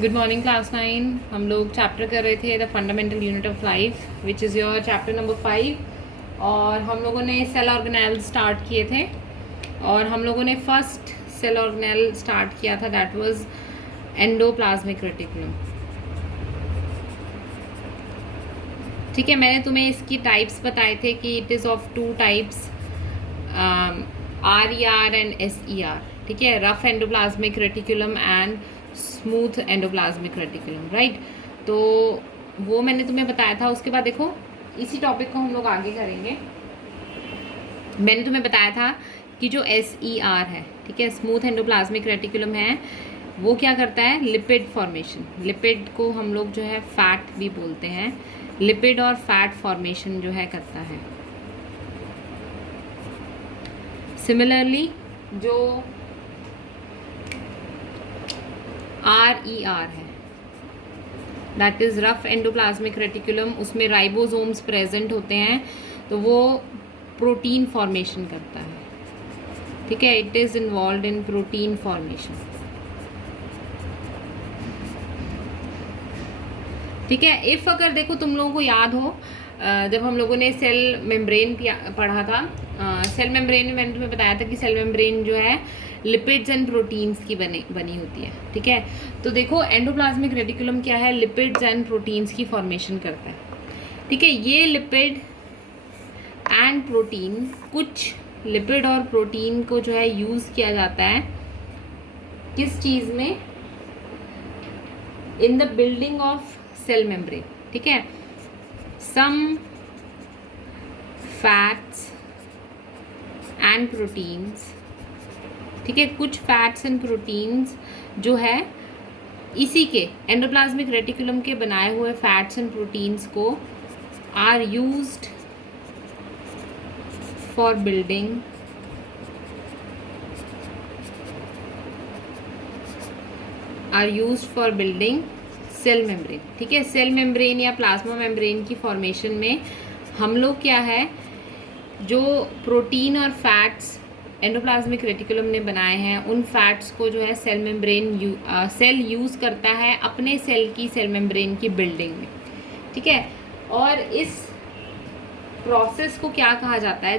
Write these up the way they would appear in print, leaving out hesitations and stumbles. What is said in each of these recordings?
Good morning class 9। हम लोग chapter कर रहे थे the fundamental unit of life which is your chapter number 5। और हम लोगों ने सेल ऑर्गेनेल स्टार्ट किए थे और हम लोगों ने फर्स्ट सेल ऑर्गेनेल स्टार्ट किया था, दैट वाज एंडोप्लाज्मिक रेटिकुलम। ठीक है, मैंने तुम्हें इसकी टाइप्स बताए थे कि it is of two types, RER and SER। ठीक है, rough endoplasmic reticulum and smooth endoplasmic reticulum, right. तो वो मैंने तुम्हें बताया था। उसके बाद देखो, इसी टॉपिक को हम लोग आगे करेंगे। मैंने तुम्हें बताया था कि जो SER है, ठीक है, स्मूथ एंडोप्लाज्मिक रेटिकुलम है, वो क्या करता है? Lipid formation. लिपिड को हम लोग जो है फैट भी बोलते हैं। लिपिड और फैट फॉर्मेशन जो है करता है। सिमिलरली जो RER है, that is rough endoplasmic reticulum, उसमें राइबोसोम्स प्रेजेंट होते हैं, तो वो प्रोटीन फॉर्मेशन करता है। ठीक है, it is involve in protein formation. ठीक है, इफ़ अगर देखो तुम लोगों को याद हो, जब हम लोगों ने सेल मेम्ब्रेन पढ़ा था, सेल मेम्ब्रेन में मैंने तुम्हें बताया था कि सेल मेम्ब्रेन जो है लिपिड्स एंड प्रोटीन्स की बनी होती है। ठीक है, तो देखो एंडोप्लाज्मिक रेटिकुलम क्या है? लिपिड्स एंड प्रोटीन्स की फॉर्मेशन करता है। ठीक है, ये लिपिड एंड प्रोटीन, कुछ लिपिड और प्रोटीन को जो है यूज़ किया जाता है किस चीज़ में? In the building of cell membrane. ठीक है, सम फैट्स एंड प्रोटीन्स, ठीक है, कुछ फैट्स एंड प्रोटीन्स जो है इसी के एंडोप्लाज्मिक रेटिकुलम के बनाए हुए फैट्स एंड प्रोटीन्स को are used for building cell membrane. ठीक है, सेल मेम्ब्रेन या प्लाज्मा मेम्ब्रेन की फॉर्मेशन में हम लोग क्या है, जो प्रोटीन और फैट्स एंडोप्लाज्मिक रेटिकुलम ने बनाए हैं, उन फैट्स को जो है सेल यूज़ करता है अपने सेल की सेल मेम्ब्रेन की बिल्डिंग में। ठीक है, और इस प्रोसेस को क्या कहा जाता है?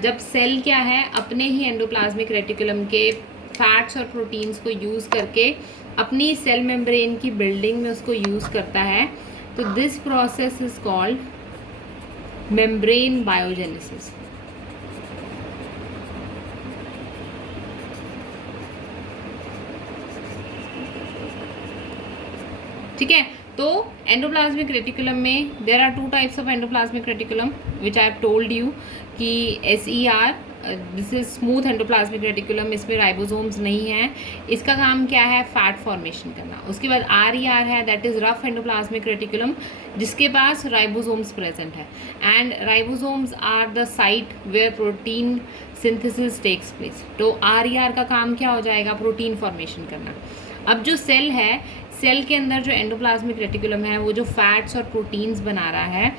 जब सेल क्या है अपने ही एंडोप्लाज्मिक रेटिकुलम के फैट्स और प्रोटीन्स को यूज़ करके अपनी सेल मेम्ब्रेन की बिल्डिंग में उसको यूज़ करता है, तो this process is called membrane biogenesis. ठीक है, तो एंडोप्लाज्मिक रेटिकुलम में there are two types of endoplasmic reticulum which I have told you कि SER, this is smooth endoplasmic reticulum, इसमें राइबोसोम्स नहीं है, इसका काम क्या है? फैट फॉर्मेशन करना। उसके बाद RER है, that is rough endoplasmic reticulum, जिसके पास राइबोसोम्स प्रेजेंट है, and ribosomes are the site where protein synthesis takes place. तो RER का काम क्या हो जाएगा? प्रोटीन फॉर्मेशन करना। अब जो सेल है, सेल के अंदर जो एंडोप्लाज्मिक रेटिकुलम है, वो जो फैट्स और प्रोटीन्स बना रहा है,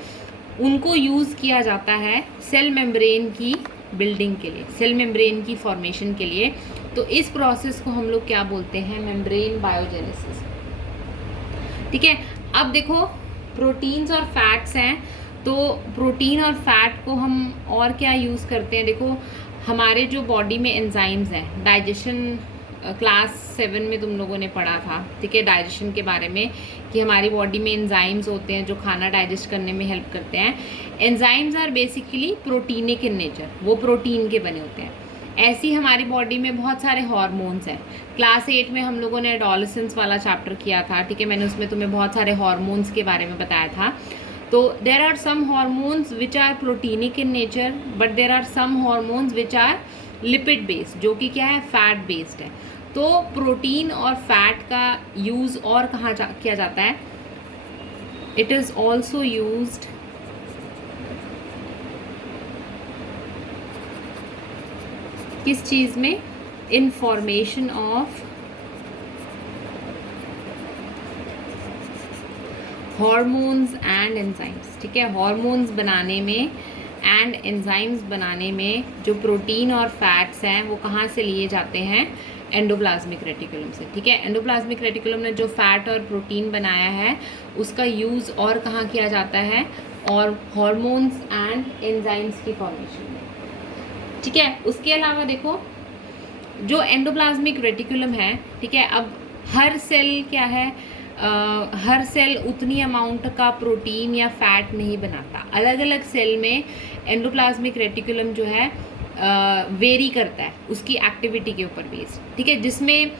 उनको यूज़ किया जाता है सेल मेम्ब्रेन की बिल्डिंग के लिए, सेल मेम्ब्रेन की फॉर्मेशन के लिए। तो इस प्रोसेस को हम लोग क्या बोलते हैं? Membrane biogenesis. ठीक है, अब देखो प्रोटीन्स और फैट्स हैं, तो प्रोटीन और फैट को हम और क्या यूज़ करते हैं? देखो हमारे जो बॉडी में एंजाइम्स हैं, डाइजेशन क्लास 7 में तुम लोगों ने पढ़ा था, ठीक है, डाइजेशन के बारे में, कि हमारी बॉडी में एंजाइम्स होते हैं जो खाना डाइजेस्ट करने में हेल्प करते हैं। Enzymes are basically proteinic in nature, वो प्रोटीन के बने होते हैं। ऐसी हमारी बॉडी में बहुत सारे हार्मोन्स हैं। क्लास 8 में हम लोगों ने एडोलेसेंस वाला चैप्टर किया था, ठीक है, मैंने उसमें तुम्हें बहुत सारे हार्मोन्स के बारे में बताया था। तो there are some hormones which are proteinic in nature, but there are some hormones which are lipid based, जो कि क्या है? फैट बेस्ड है। तो प्रोटीन और फैट का यूज़ और कहाँ किया जाता है? इट इज़ ऑल्सो यूज्ड किस चीज़ में? In formation of hormones and enzymes. ठीक है, हॉर्मोन्स बनाने में एंड एंजाइम्स बनाने में जो प्रोटीन और फैट्स हैं, वो कहाँ से लिए जाते हैं? एंडोप्लाज्मिक रेटिकुलम से, ठीक है। एंडोप्लाज्मिक रेटिकुलम ने जो फैट और प्रोटीन बनाया है उसका यूज़ और कहाँ किया जाता है, और हॉर्मोन्स एंड एंजाइम्स की फॉर्मेशन में, ठीक है। उसके अलावा देखो जो एंडोप्लाज्मिक रेटिकुलम है, ठीक है, अब हर सेल क्या है, हर सेल उतनी अमाउंट का प्रोटीन या फैट नहीं बनाता। अलग अलग सेल में एंडोप्लाज्मिक रेटिकुलम जो है वेरी करता है उसकी एक्टिविटी के ऊपर बेस्ड, ठीक है। जिसमें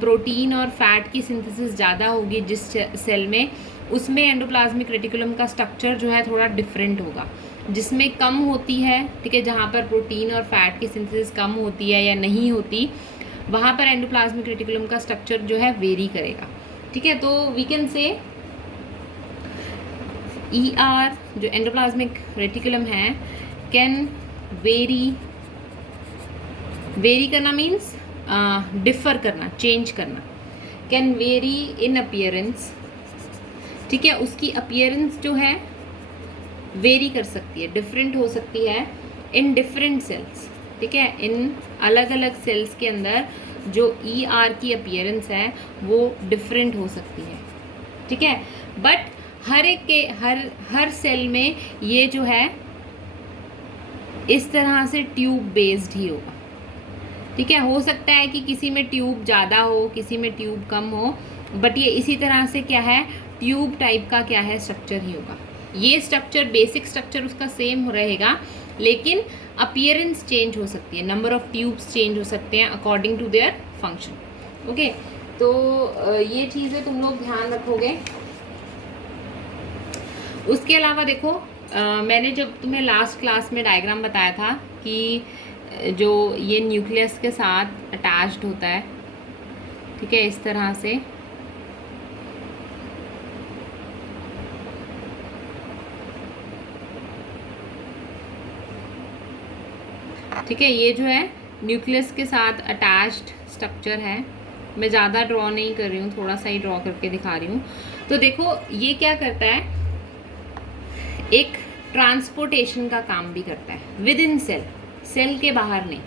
प्रोटीन और फैट की सिंथेसिस ज़्यादा होगी जिस सेल में, उसमें एंडोप्लाज्मिक रेटिकुलम का स्ट्रक्चर जो है थोड़ा डिफरेंट होगा। जिसमें कम होती है, ठीक है, जहाँ पर प्रोटीन और फैट की सिंथेसिस कम होती है या नहीं होती, वहाँ पर एंडोप्लाज्मिक रेटिकुलम का स्ट्रक्चर जो है वेरी करेगा, ठीक है। तो वी कैन से ER जो एंडोप्लाज्मिक रेटिकुलम है कैन वेरी करना मीन्स डिफर करना, चेंज करना, कैन वेरी इन अपीयरेंस, ठीक है। उसकी अपीयरेंस जो है वेरी कर सकती है, डिफरेंट हो सकती है इन डिफरेंट सेल्स, ठीक है। इन अलग अलग सेल्स के अंदर जो ER की अपीयरेंस है वो डिफरेंट हो सकती है, ठीक है। बट हर एक के हर सेल में ये जो है इस तरह से ट्यूब बेस्ड ही होगा, ठीक है। हो सकता है कि किसी में ट्यूब ज़्यादा हो, किसी में ट्यूब कम हो, बट ये इसी तरह से क्या है, ट्यूब टाइप का क्या है स्ट्रक्चर ही होगा। ये स्ट्रक्चर, बेसिक स्ट्रक्चर उसका सेम रहेगा, लेकिन अपीयरेंस चेंज हो सकती है, नंबर ऑफ ट्यूब्स चेंज हो सकते हैं according to their function, okay. तो ये चीज़ें तुम लोग ध्यान रखोगे। उसके अलावा देखो मैंने जब तुम्हें लास्ट क्लास में डायग्राम बताया था कि जो ये न्यूक्लियस के साथ अटैच्ड होता है, ठीक है, इस तरह से, ठीक है, ये जो है न्यूक्लियस के साथ अटैच्ड स्ट्रक्चर है। मैं ज़्यादा ड्रॉ नहीं कर रही हूँ, थोड़ा सा ही ड्रॉ करके दिखा रही हूँ। तो देखो ये क्या करता है, एक ट्रांसपोर्टेशन का काम भी करता है विद इन सेल, सेल के बाहर नहीं,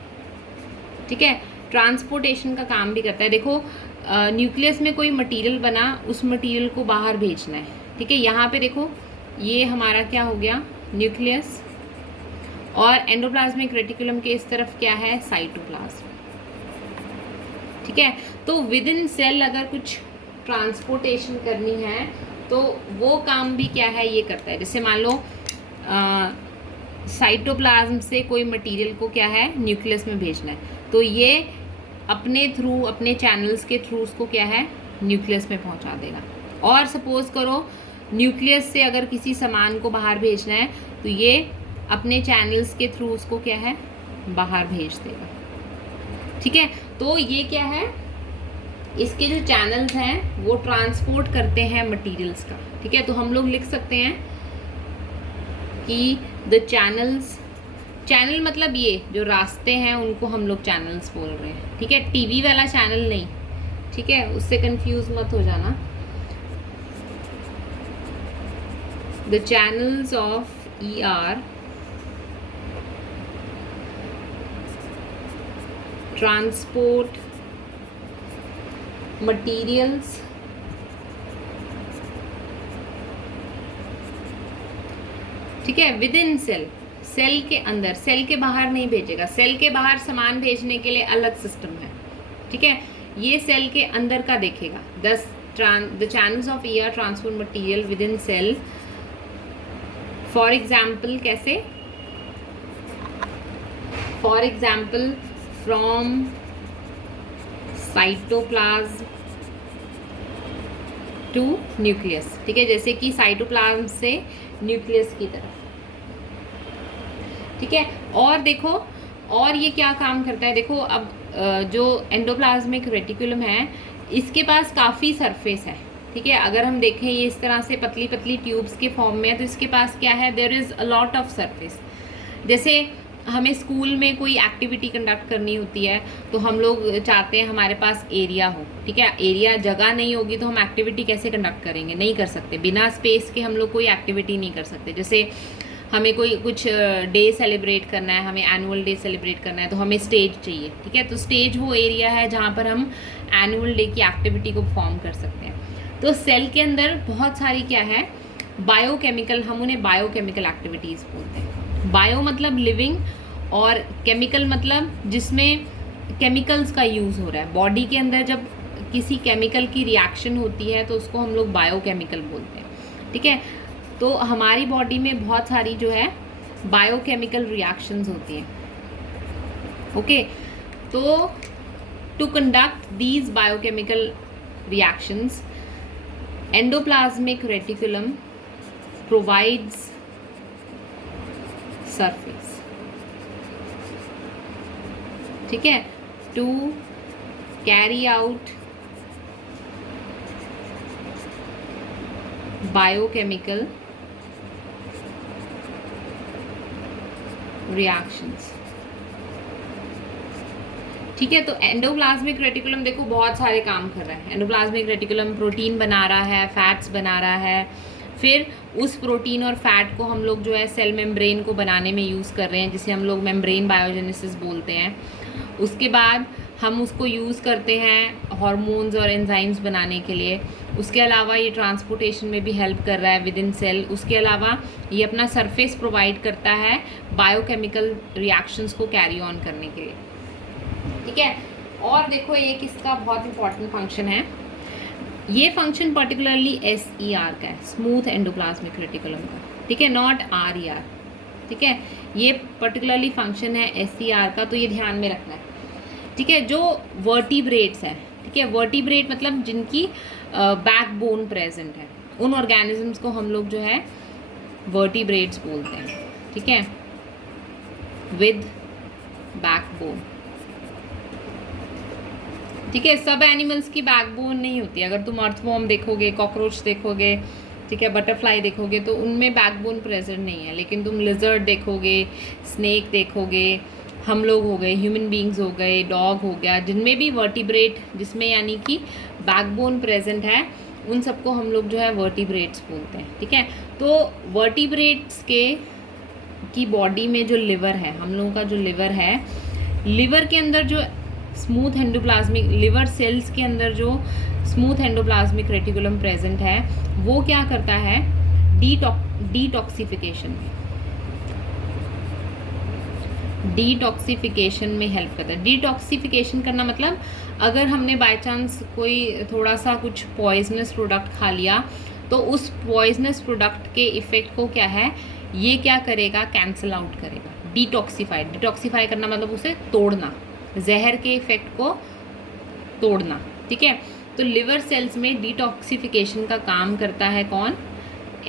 ठीक है, ट्रांसपोर्टेशन का काम भी करता है। देखो न्यूक्लियस में कोई मटेरियल बना, उस मटेरियल को बाहर भेजना है, ठीक है। यहाँ पे देखो ये हमारा क्या हो गया, न्यूक्लियस, और एंडोप्लाज्मिक रेटिकुलम के इस तरफ क्या है, साइटोप्लाज्म, ठीक है। तो विद इन सेल अगर कुछ ट्रांसपोर्टेशन करनी है तो वो काम भी क्या है, ये करता है। जैसे मान लो साइटोप्लाज्म से कोई मटेरियल को क्या है न्यूक्लियस में भेजना है, तो ये अपने थ्रू, अपने चैनल्स के थ्रू उसको क्या है न्यूक्लियस में पहुंचा देगा। और सपोज करो न्यूक्लियस से अगर किसी सामान को बाहर भेजना है तो ये अपने चैनल्स के थ्रू उसको क्या है बाहर भेज देगा, ठीक है। तो ये क्या है, इसके जो चैनल्स हैं वो ट्रांसपोर्ट करते हैं मटेरियल्स का, ठीक है। तो हम लोग लिख सकते हैं कि द चैनल्स, चैनल मतलब ये जो रास्ते हैं उनको हम लोग चैनल्स बोल रहे हैं, ठीक है। टीवी वाला चैनल नहीं, ठीक है, उससे कंफ्यूज मत हो जाना। The channels of ER transport materials ठीक है विद इन सेल, सेल के अंदर, सेल के बाहर नहीं भेजेगा। सेल के बाहर सामान भेजने के लिए अलग सिस्टम है, ठीक है। ये सेल के अंदर का देखेगा। The channels of ER transport material within cell, for example कैसे, for example from cytoplasm to nucleus, ठीक है, जैसे कि साइटोप्लाज्म से न्यूक्लियस की तरफ, ठीक है। और देखो और ये क्या काम करता है, देखो अब जो एंडोप्लाज्मिक रेटिकुलम है इसके पास काफ़ी सरफेस है, ठीक है। अगर हम देखें ये इस तरह से पतली पतली ट्यूब्स के फॉर्म में है, तो इसके पास क्या है, there is a lot of surface. जैसे हमें स्कूल में कोई एक्टिविटी कंडक्ट करनी होती है तो हम लोग चाहते हैं हमारे पास एरिया हो, ठीक है। एरिया, जगह नहीं होगी तो हम एक्टिविटी कैसे कंडक्ट करेंगे, नहीं कर सकते। बिना स्पेस के हम लोग कोई एक्टिविटी नहीं कर सकते। जैसे हमें कोई कुछ डे सेलिब्रेट करना है, हमें एनुअल डे सेलिब्रेट करना है, तो हमें स्टेज चाहिए, ठीक है। तो स्टेज वो एरिया है जहाँ पर हम एनुअल डे की एक्टिविटी को परफॉर्म कर सकते हैं। तो सेल के अंदर बहुत सारी क्या है, बायोकेमिकल, हम उन्हें बायोकेमिकल एक्टिविटीज़ बोलते हैं। बायो मतलब लिविंग, और केमिकल मतलब जिसमें केमिकल्स का यूज़ हो रहा है। बॉडी के अंदर जब किसी केमिकल की रिएक्शन होती है तो उसको हम लोग बायोकेमिकल बोलते हैं, ठीक है। तो हमारी बॉडी में बहुत सारी जो है बायोकेमिकल रिएक्शंस होती हैं, ओके। तो to conduct these biochemical reactions, endoplasmic reticulum provides surface, ठीक है, to carry out biochemical reactions, ठीक है। तो एंडोप्लाज्मिक रेटिकुलम देखो बहुत सारे काम कर रहा है। एंडोप्लाज्मिक रेटिकुलम प्रोटीन बना रहा है, फैट्स बना रहा है, फिर उस प्रोटीन और फैट को हम लोग जो है सेल मेम्ब्रेन को बनाने में यूज़ कर रहे हैं, जिसे हम लोग मेम्ब्रेन बायोजेनेसिस बोलते हैं। उसके बाद हम उसको यूज़ करते हैं हार्मोन्स और एंजाइम्स बनाने के लिए। उसके अलावा ये ट्रांसपोर्टेशन में भी हेल्प कर रहा है विद इन सेल। उसके अलावा ये अपना सरफेस प्रोवाइड करता है बायोकेमिकल रिएक्शंस को कैरी ऑन करने के लिए, ठीक है। और देखो ये किसका बहुत इंपॉर्टेंट फंक्शन है, ये फंक्शन पर्टिकुलरली SER का है, स्मूथ एंडोप्लाज्मिक रेटिकुलम का, ठीक है, नॉट RER, ठीक है। ये पर्टिकुलरली फंक्शन है SER का, तो ये ध्यान में रखना है, ठीक है। जो वर्टिब्रेट्स हैं, ठीक है, वर्टिब्रेट मतलब जिनकी बैकबोन प्रेजेंट है, उन ऑर्गेनिजम्स को हम लोग जो है वर्टिब्रेट्स बोलते हैं, ठीक है, विद बैकबोन, ठीक है। सब एनिमल्स की बैकबोन नहीं होती। अगर तुम अर्थवॉर्म देखोगे, कॉकरोच देखोगे, ठीक है, बटरफ्लाई देखोगे, तो उनमें बैकबोन प्रेजेंट नहीं है। लेकिन तुम लिजर्ड देखोगे, स्नेक देखोगे, हम लोग हो गए, ह्यूमन बींग्स हो गए, डॉग हो गया, जिनमें भी वर्टिब्रेट, जिसमें यानी कि बैकबोन प्रेजेंट है, उन सबको हम लोग जो है वर्टिब्रेट्स बोलते हैं, ठीक है। तो वर्टिब्रेट्स की बॉडी में जो लिवर है, हम लोगों का जो लिवर है, लिवर के अंदर जो स्मूथ एंडोप्लाज्मिक, लिवर सेल्स के अंदर जो स्मूथ एंडोप्लाज्मिक रेटिकुलम प्रेजेंट है, वो क्या करता है, डिटॉक्सिफिकेशन में हेल्प करता है। डिटॉक्सिफिकेशन करना मतलब अगर हमने बाय चांस कोई थोड़ा सा कुछ पॉइजनस प्रोडक्ट खा लिया, तो उस पॉइजनस प्रोडक्ट के इफ़ेक्ट को क्या है, ये क्या करेगा, कैंसिल आउट करेगा। डिटॉक्सिफाई करना मतलब उसे तोड़ना, जहर के इफेक्ट को तोड़ना, ठीक है। तो लिवर सेल्स में डिटॉक्सिफिकेशन का काम करता है कौन,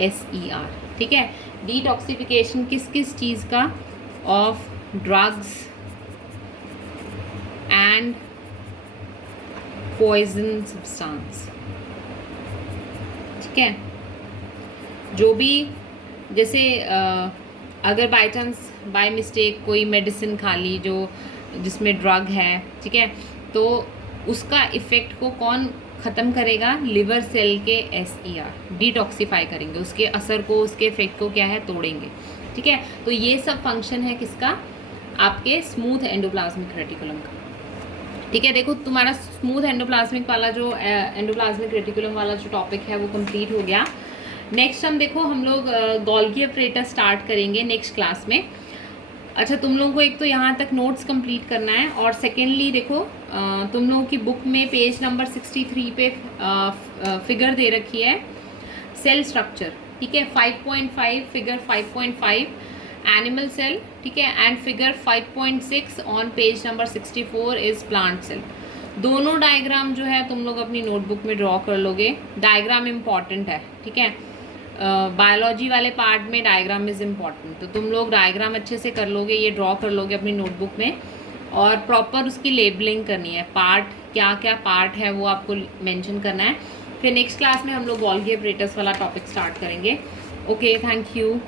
SER, ठीक है। डिटॉक्सिफिकेशन किस किस चीज़ का, of drugs and poison substance, ठीक है। जो भी जैसे अगर बाय चांस बाय मिस्टेक कोई मेडिसिन खा ली जो जिसमें ड्रग है, ठीक है, तो उसका इफ़ेक्ट को कौन ख़त्म करेगा, लिवर सेल के SER डिटॉक्सिफाई करेंगे, उसके असर को, उसके इफेक्ट को क्या है, तोड़ेंगे, ठीक है। तो ये सब फंक्शन है किसका, आपके स्मूथ एंडोप्लाज्मिक रेटिकुलम का, ठीक है। देखो तुम्हारा स्मूथ एंडोप्लाज्मिक वाला जो एंडोप्लाज्मिक रेटिकुलम वाला जो टॉपिक है वो कंप्लीट हो गया। नेक्स्ट हम देखो हम लोग गोल्गी apparatus स्टार्ट करेंगे नेक्स्ट क्लास में। अच्छा, तुम लोगों को एक तो यहाँ तक नोट्स कंप्लीट करना है, और सेकेंडली देखो तुम लोगों की बुक में पेज नंबर 63 पे फिगर दे रखी है सेल स्ट्रक्चर, ठीक है, 5.5 फिगर 5.5 एनिमल सेल, ठीक है, and figure 5.6 on page number 64 is plant cell. दोनों डायग्राम जो है तुम लोग अपनी नोटबुक में ड्रॉ कर लोगे। डायग्राम इम्पॉर्टेंट है, ठीक है, बायोलॉजी वाले पार्ट में डायग्राम इज़ इम्पॉर्टेंट, तो तुम लोग डायग्राम अच्छे से कर लोगे, ये ड्रॉ कर लोगे अपनी नोटबुक में, और प्रॉपर उसकी लेबलिंग करनी है, पार्ट क्या क्या पार्ट है वो आपको मेंशन करना है। फिर नेक्स्ट क्लास में हम लोग गोल्गी apparatus वाला टॉपिक स्टार्ट करेंगे। Okay, thank you.